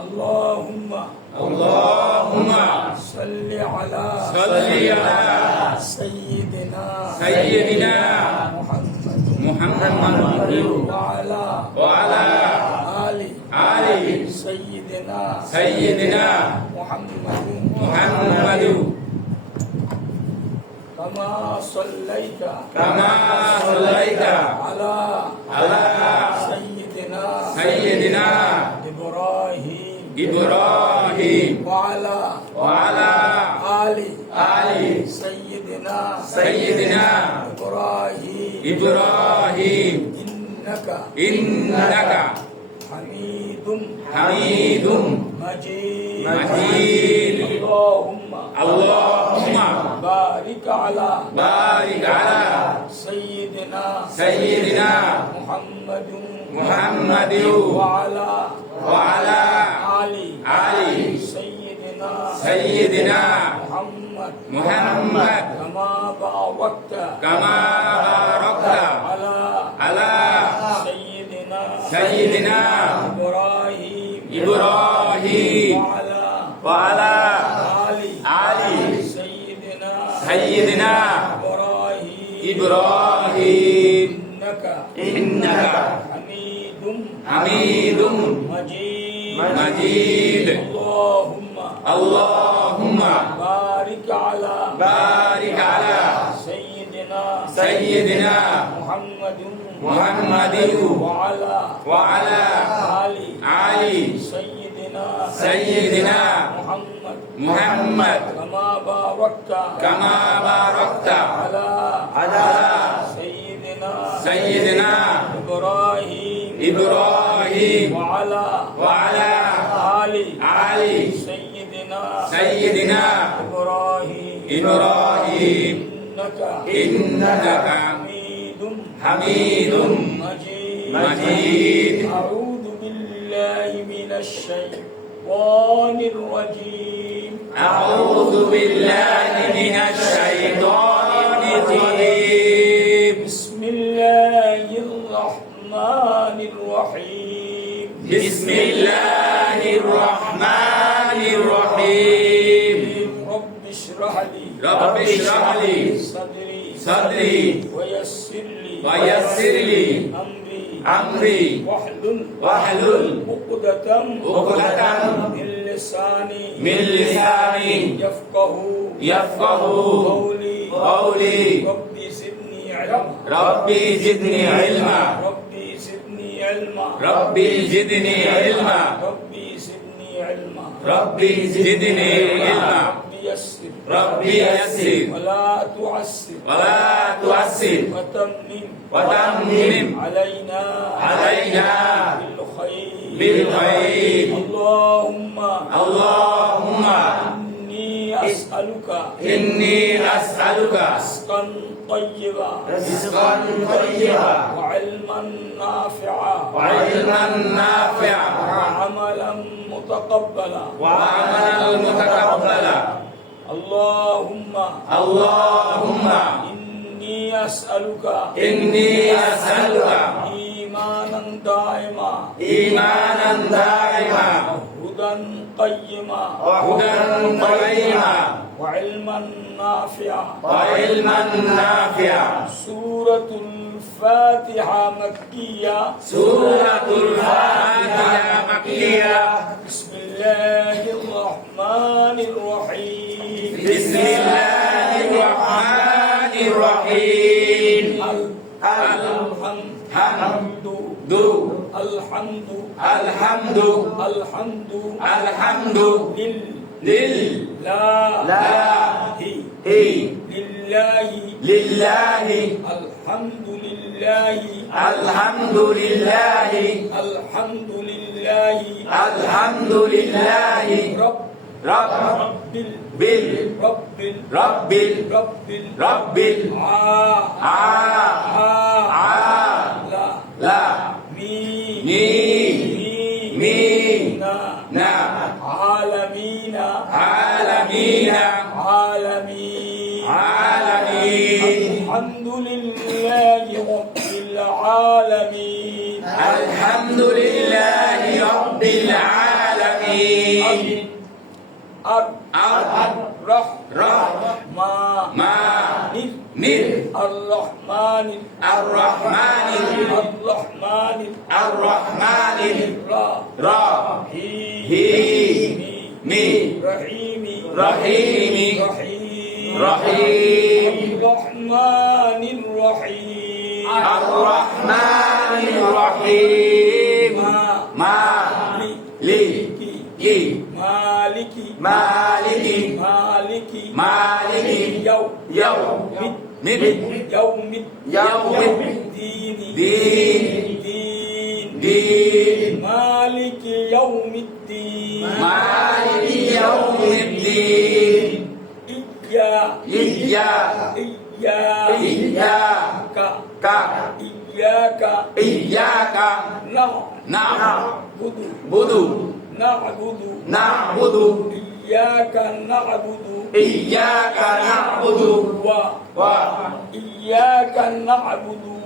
اللهم صل على سيدنا محمد وعلى آل سيدنا محمد كما صليت على سيدنا إبراهيم وعلى آل سيدنا إبراهيم إنك حميد مجيد اللهم بارك على سيدنا محمد وعلى آل سيدنا محمد كما باركت على سيدنا إبراهيم وعلى آل سيدنا إبراهيم إنك حميد مجيد اللهم بارك على سيدنا محمد وعلى آل سيدنا محمد كما باركت على سيدنا إبراهيم وعلى آل سيدنا إبراهيم إنك حميد مجيد أعوذ بالله من الشيطان الرجيم بسم الله الرحمن الرحيم رب اشرح لي صدري ويسر لي أمري واحلل عقدة من لساني يفقه قولي ربي زدني علما ربي يسر ولا تعسر وتمم علينا بالخير اللهم إني أسألك رزقا طيبا وعلما نافعا وعملا متقبلا اللهم إني أسألك إيمانا دائما هدى قيما وعلما نافعا سورة الفاتحة مكية بسم الله الرحمن الرحيم الحمد لله الحمد لله رب العالمين الحمد لله رب العالمين العالمين إياك نعبد إياك نعبد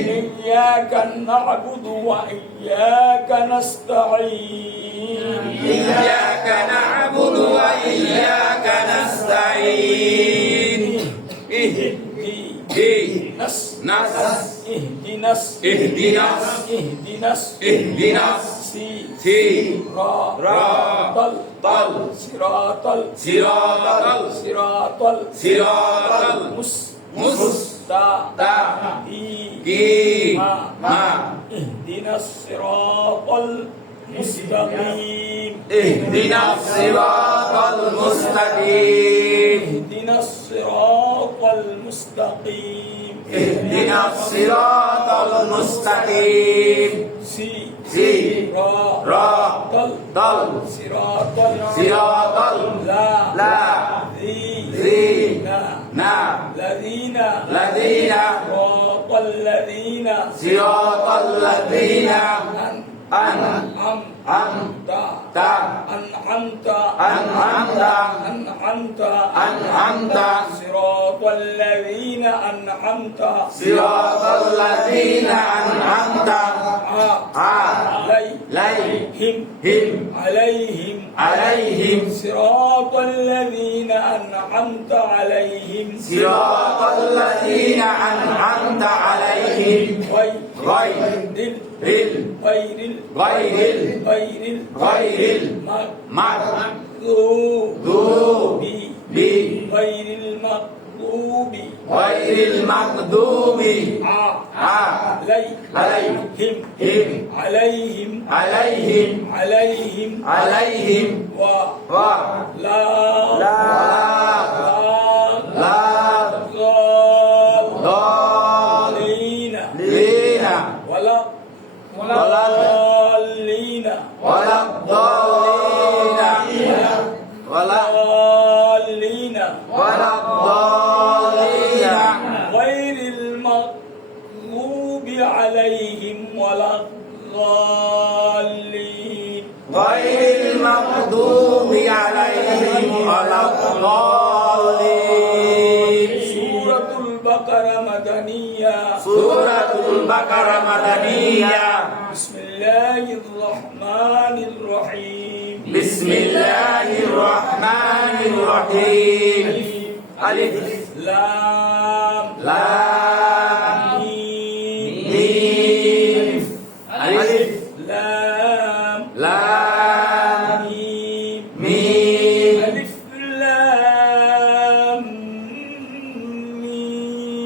وإياك نعبد وإياك نستعين إياك نعبد وإياك نستعين اهدنا صراط المستقيم اهدنا الصراط المستقيم اهدنا الصراط المستقيم اهدنا الصراط المستقيم اهدنا الصراط المستقيم صراط الذين أنعمت صراط الذين أنعمت عليهم صراط الذين أنعمت عليهم غير المغضوب عليهم ولا ضالين غير المغضوب عليهم ولا الضالين سورة البقرة مدنية بسم الله الرحمن الرحيم ألف لام ميم ألف لام ميم ألف لام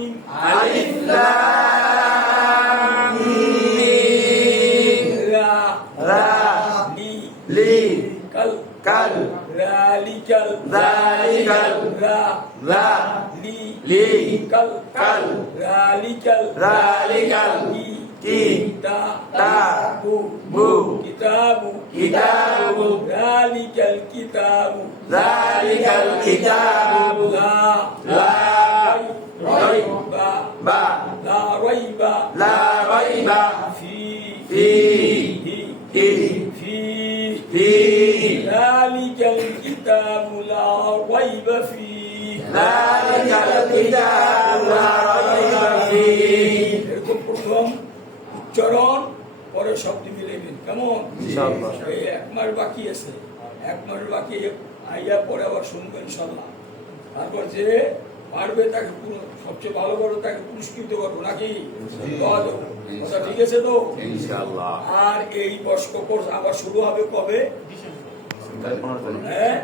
ميم كتاب কিতাবু যালিকাল কিতাবু যালিকাল কিতাবু লা লা রাইবা বা লা রাইবা লা রাইবা ফিহি ফি যালিকাল কিতাবু লা রাইবা ফিহি যালিকাল কিতাবু লা রাইবা ফি। এরকম প্রথম উচ্চারণ পরে শব্দ মিলাইবেন কেমন? ইনশাআল্লাহ। এই 1 মাস বাকি আছে, 1 মাস বাকি আইয়া পরে আবার শুনবেন ইনশাআল্লাহ। তারপর যে পারবে তাকে সবচেয়ে ভালো করে তাকে পুরস্কৃত করবো নাকি? কথা ঠিক আছে তো? ইনশাআল্লাহ। আর এই বর্ষ কোর্স আবার শুরু হবে কবে? হ্যাঁ